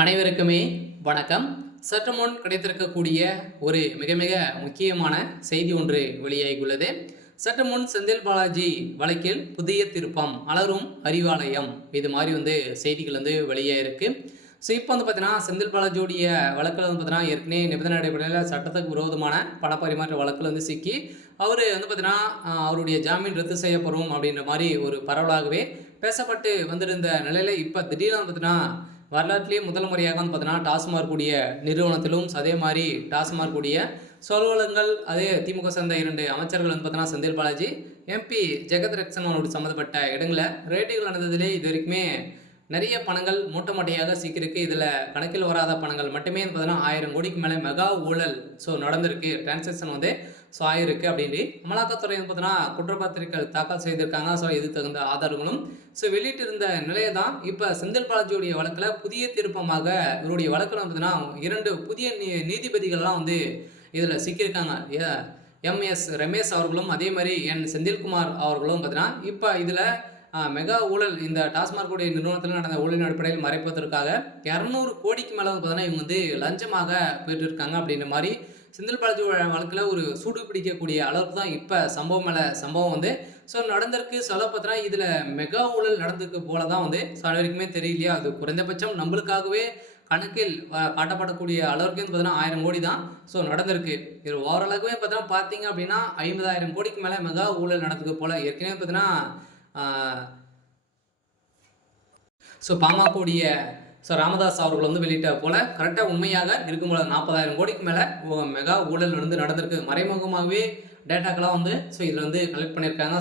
அனைவருக்குமே வணக்கம். சற்று முன் கிடைத்திருக்கக்கூடிய ஒரு மிக மிக முக்கியமான செய்தி ஒன்று வெளியாகியுள்ளது. சற்று முன் செந்தில் பாலாஜி வழக்கில் புதிய திருப்பம், அலரும் அறிவாலயம், இது மாதிரி செய்திகள் வெளியாயிருக்கு. ஸோ இப்போ பார்த்தீங்கன்னா செந்தில் பாலாஜியோடைய வழக்கில் பார்த்தீங்கன்னா ஏற்கனவே நிபந்தனை அடிப்படையில் சட்டத்துக்கு விரோதமான பணப்பரிமாற்ற வழக்கில் சிக்கி அவர் பார்த்தீங்கன்னா அவருடைய ஜாமீன் ரத்து செய்யப்படும் அப்படின்ற மாதிரி ஒரு பரவலாகவே பேசப்பட்டு வந்திருந்த நிலையில் இப்போ திடீர்னு பார்த்தீங்கன்னா வரலாற்றிலேயே முதல் முறையாக பார்த்தீங்கன்னா டாஸ்மாக் கூடிய நிறுவனத்திலும் அதே மாதிரி டாஸ்மாக் கூடிய சொலுவலங்கள் அதே திமுக சேர்ந்த 2 அமைச்சர்கள் பார்த்தீங்கன்னா செந்தில் பாலாஜி, எம்பி ஜெகத் ரட்சன் அவரோட சம்மந்தப்பட்ட இடங்களில் ரேட்டுகள் நடந்ததிலே இது வரைக்குமே நிறைய பணங்கள் மூட்டை மூட்டையாக சிக்கிருக்கு. இதில் கணக்கில் வராத பணங்கள் மட்டுமே பார்த்தீங்கன்னா 1000 கோடிக்கு மேலே மெகா ஊழல் நடந்திருக்கு, டிரான்சாக்ஷன் ஆயிருக்கு அப்படின்னு அமலாக்கத்துறை பார்த்தீங்கன்னா குற்றப்பத்திரிகைகள் தாக்கல் செய்திருக்காங்க. இது தகுந்த ஆதாரங்களும் வெளியிட்டிருந்த நிலையை தான் இப்போ செந்தில் பாலாஜியுடைய வழக்கில் புதிய திருப்பமாக இவருடைய வழக்கில் பார்த்தீங்கன்னா 2 புதிய நீதிபதிகள்லாம் இதில் சிக்கியிருக்காங்க. எம்எஸ் ரமேஷ் அவர்களும் அதே மாதிரி செந்தில்குமார் அவர்களும் பார்த்தீங்கன்னா இப்போ இதில் மெகா ஊழல் இந்த டாஸ்மாக் உடைய நிறுவனத்தில் நடந்த ஊழலின் அடிப்படையில் மறைப்பதற்காக 200 கோடிக்கு மேலே பார்த்தீங்கன்னா இவங்க லஞ்சமாக போயிட்டு இருக்காங்க அப்படின்ற மாதிரி செந்தில் பாலாஜி வழக்கில் ஒரு சூடு பிடிக்கக்கூடிய அளவுக்கு தான் இப்போ சம்பவம் மேலே சம்பவம் நடந்திருக்கு. சொல்ல பார்த்தீங்கன்னா இதில் மெகா ஊழல் நடந்திருக்கு போல தான் வரைக்குமே தெரியலையா. அது குறைந்தபட்சம் நம்மளுக்காகவே கணக்கில் காட்டப்படக்கூடிய அளவுக்கு பார்த்தீங்கன்னா 1000 கோடி தான் நடந்திருக்கு. இது ஓரளவுக்குமே பார்த்தீங்க அப்படின்னா 50,000 கோடிக்கு மேலே மெகா ஊழல் நடந்திருக்கு போல. ஏற்கனவே பார்த்தீங்கன்னா பாமகவுடைய ராமதாஸ் அவர்கள் வெளியிட்ட போல கரெக்டாக உண்மையாக இருக்கும்போது 40,000 கோடிக்கு மேலே மெகா ஊழல் நடந்திருக்கு. மறைமுகமாகவே டேட்டாக்கெல்லாம் இதில் கலெக்ட் பண்ணியிருக்காங்க.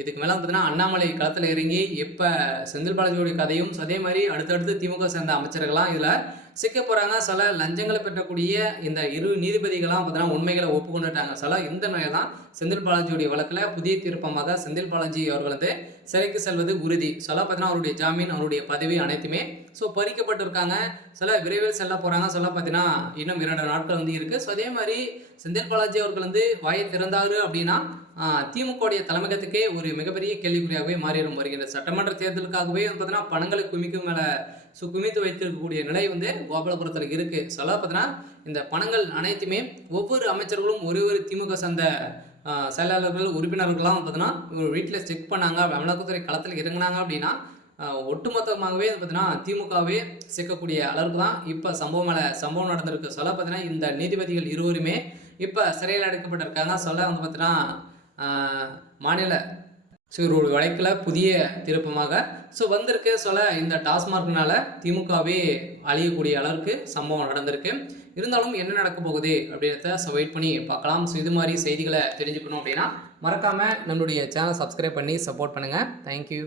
இதுக்கு மேலே பார்த்தீங்கன்னா அண்ணாமலை களத்தில் இறங்கி இப்போ செந்தில் பாலாஜியோடைய கதையும் அதே மாதிரி அடுத்தடுத்து திமுக சேர்ந்த அமைச்சர்கள்லாம் இதில் சிக்க போகிறாங்க. லஞ்சங்களை பெற்றக்கூடிய இந்த 2 நீதிபதிகள்லாம் பார்த்தீங்கன்னா உண்மைகளை ஒப்புக்கொண்டுட்டாங்க. இந்த நிலையில் தான் செந்தில் பாலாஜியுடைய வழக்கில் புதிய திருப்பமாக செந்தில் பாலாஜி அவர்கள் சிறைக்கு செல்வது உறுதி. பார்த்தீங்கன்னா அவருடைய ஜாமீன், அவருடைய பதவி அனைத்துமே பறிக்கப்பட்டிருக்காங்க. விரைவில் செல்ல போகிறாங்க. பார்த்தீங்கன்னா இன்னும் 2 நாட்கள் இருக்குது. அதே மாதிரி செந்தில் பாலாஜி அவர்கள் வாயை திறந்தாரு அப்படின்னா திமுகவுடைய தலைமையகத்துக்கே ஒரு மிகப்பெரிய கேள்விக்குறியாகவே மாறிடும். வருகின்ற சட்டமன்ற தேர்தலுக்காகவே பார்த்தீங்கன்னா பணங்களை குமிக்கும் மேலே குமித்து வைத்திருக்கக்கூடிய நிலை கோபாலபுரத்தில் இருக்குது. பார்த்தீங்கன்னா இந்த பணங்கள் அனைத்துமே ஒவ்வொரு அமைச்சர்களும் ஒரு திமுக சேர்ந்த செயலாளர்கள் உறுப்பினர்கள்லாம் பார்த்தீங்கன்னா ஒரு வீட்டில் செக் பண்ணாங்க, அமலாக்கத்துறை களத்தில் இறங்கினாங்க அப்படின்னா ஒட்டுமொத்தமாகவே பார்த்தீங்கன்னா திமுகவே சிக்கக்கூடிய அளவுக்கு தான் இப்போ சம்பவம் நடந்திருக்கு. பார்த்தீங்கன்னா இந்த நீதிபதிகள் இருவருமே இப்போ சிறையில் அடைக்கப்பட்டிருக்காங்க. பார்த்தீங்கன்னா மாநில ஒரு வழக்கில் புதிய திருப்பமாக வந்திருக்கு. இந்த டாஸ்மார்க்னால திமுகவே அழியக்கூடிய அளவுக்கு சம்பவம் நடந்திருக்கு. இருந்தாலும் என்ன நடக்க போகுது அப்படின்றத வெயிட் பண்ணி பார்க்கலாம். இது மாதிரி செய்திகளை தெரிஞ்சுக்கணும் அப்படின்னா மறக்காமல் நம்மளுடைய சேனல் சப்ஸ்கிரைப் பண்ணி சப்போர்ட் பண்ணுங்கள். தேங்க்யூ.